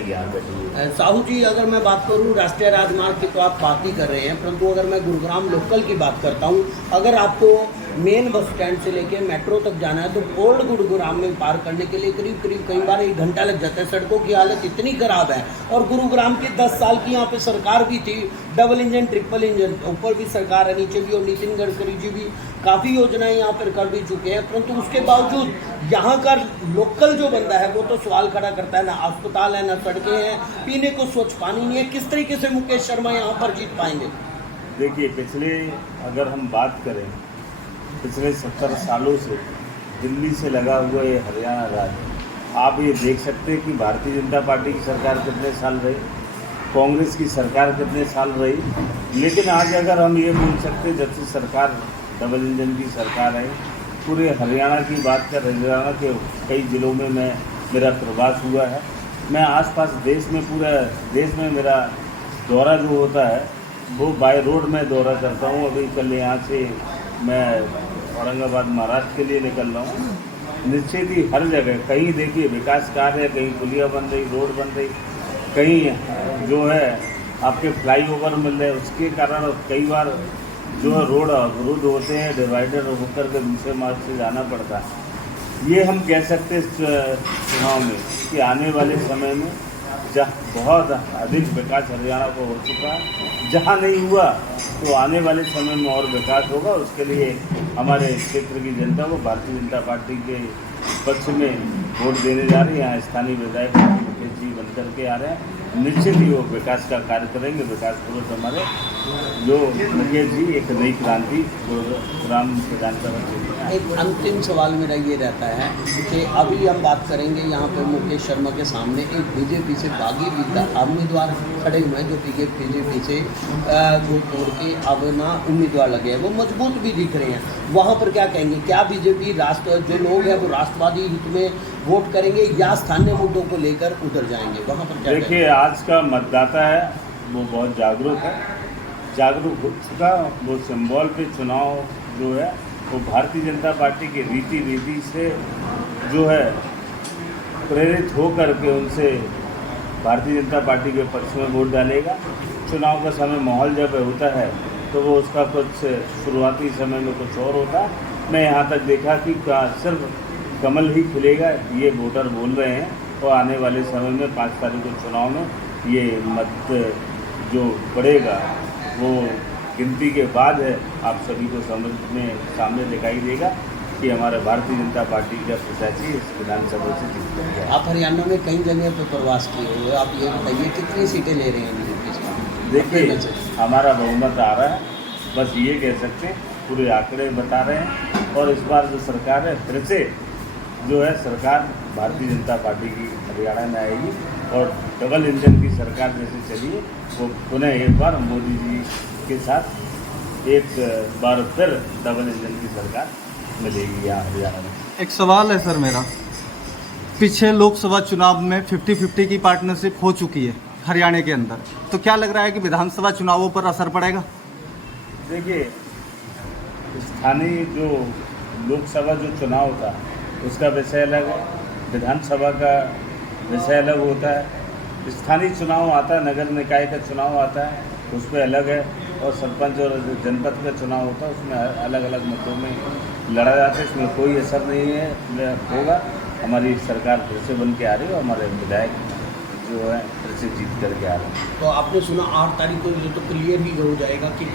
यहाँ पे। साहू जी, अगर मैं बात करूं राष्ट्रीय राजमार्ग की तो आप बात ही कर रहे हैं, परंतु अगर मैं गुरुग्राम लोकल की बात करता हूं, अगर आपको मेन बस स्टैंड से लेके मेट्रो तक जाना है तो ओल्ड गुरुग्राम में पार करने के लिए करीब करीब कई बार 1 घंटा लग जाता है। सड़कों की हालत इतनी ख़राब है, और गुरुग्राम की 10 साल की यहाँ पे सरकार भी थी, डबल इंजन ट्रिपल इंजन, ऊपर भी सरकार है नीचे भी, और नितिन गडकरी जी भी काफ़ी योजनाएं यहाँ पर कर भी चुके हैं, परंतु उसके बावजूद यहाँ का लोकल जो बंदा है वो तो सवाल खड़ा करता है, ना अस्पताल है, ना सड़कें हैं, पीने को स्वच्छ पानी नहीं है। किस तरीके से मुकेश शर्मा यहाँ पर जीत पाएंगे? देखिए, पिछले अगर हम बात करें, पिछले 70 सालों से दिल्ली से लगा हुआ ये हरियाणा राज्य, आप ये देख सकते हैं कि भारतीय जनता पार्टी की सरकार कितने साल रही, कांग्रेस की सरकार कितने साल रही, लेकिन आज अगर हम ये बोल सकते हैं, जब से सरकार डबल इंजन की सरकार है, पूरे हरियाणा की बात कर, हरियाणा के कई ज़िलों में मेरा प्रवास हुआ है। मैं आसपास देश में, पूरा देश में मेरा दौरा जो होता है वो बाय रोड में दौरा करता हूँ। अभी कल यहाँ से मैं औरंगाबाद महाराष्ट्र के लिए निकल रहा हूँ। निश्चित ही हर जगह कहीं देखिए विकास कार्य, कहीं पुलिया बन रही, रोड बन रही, कहीं जो है आपके फ्लाईओवर मिल रहे, उसके कारण कई बार जो है रोड अवरुद्ध होते हैं, डिवाइडर होकर के दूसरे मार्ग से जाना पड़ता है। ये हम कह सकते हैं इस चुनाव में कि आने वाले समय में जहाँ बहुत अधिक विकास हरियाणा को हो चुका है, जहाँ नहीं हुआ तो आने वाले समय में और विकास होगा। उसके लिए हमारे क्षेत्र की जनता को भारतीय जनता पार्टी के पक्ष में वोट देने जा रही है। यहाँ स्थानीय विधायक मुकेश जी बनकर के आ रहे हैं, निश्चित ही वो विकास का कार्य करेंगे। विकास पुरुष हमारे जो मुकेश जी एक नई क्रांति गुरुग्राम विधानसभा क्षेत्र। एक अंतिम सवाल मेरा ये रहता है कि अभी हम बात करेंगे यहाँ पे मुकेश शर्मा के सामने एक बीजेपी से बागी उम्मीदवार खड़े हुए हैं, जो बीजेपी से वो तोड़ के अब ना उम्मीदवार लगे हैं, वो मजबूत भी दिख रहे हैं। वहाँ पर क्या कहेंगे? क्या बीजेपी जो लोग हैं वो राष्ट्रवादी हित में वोट करेंगे या स्थानीय मुद्दों को लेकर उधर जाएंगे? वहाँ पर क्या देखिए, आज का मतदाता है वो बहुत जागरूक है, जागरूक हो चुका। वो सिंबल पे चुनाव जो है वो भारतीय जनता पार्टी के रीति से जो है प्रेरित हो करके उनसे भारतीय जनता पार्टी के पक्ष में वोट डालेगा। चुनाव का समय माहौल जब होता है तो वो उसका कुछ शुरुआती समय में कुछ और होता है। मैं यहाँ तक देखा कि सिर्फ कमल ही खिलेगा, ये वोटर बोल रहे हैं, और आने वाले समय में 5 तारीख को चुनाव में ये मत जो पड़ेगा वो गिनती के बाद है, आप सभी को समझ में सामने दिखाई देगा कि हमारे भारतीय जनता पार्टी का प्रत्याशी इस विधानसभा से जीत गया। आप हरियाणा में कई जगह पर प्रवास किए हुए हो, आप ये बताइए कितनी सीटें ले रहे हैं बीजेपी से? देखिए, हमारा बहुमत आ रहा है, बस ये कह सकते हैं, पूरे आंकड़े बता रहे हैं। और इस बार जो सरकार है, फिर से जो है सरकार भारतीय जनता पार्टी की हरियाणा में आएगी, और डबल इंजन की सरकार जैसे चली है वो पुनः एक बार मोदी जी के साथ एक बार फिर डबल इंजन की सरकार मिलेगी यहाँ हरियाणा में। एक सवाल है सर मेरा, पीछे लोकसभा चुनाव में 50-50 की पार्टनरशिप हो चुकी है हरियाणा के अंदर, तो क्या लग रहा है कि विधानसभा चुनावों पर असर पड़ेगा? देखिए, स्थानीय जो लोकसभा जो चुनाव था उसका विषय अलग है, विधानसभा का विषय अलग होता है। स्थानीय चुनाव आता है, नगर निकाय का चुनाव आता है, उस पर अलग है, और सरपंच और जनपद का चुनाव होता है, उसमें अलग अलग मुद्दों में लड़ा जाता है। इसमें कोई असर नहीं है होगा। हमारी सरकार फिर से बन के आ रही है, और हमारे विधायक जो है फिर से जीत करके आ रहे हैं। तो आपने सुना 8 तारीख को ये तो क्लियर ही हो जाएगा कि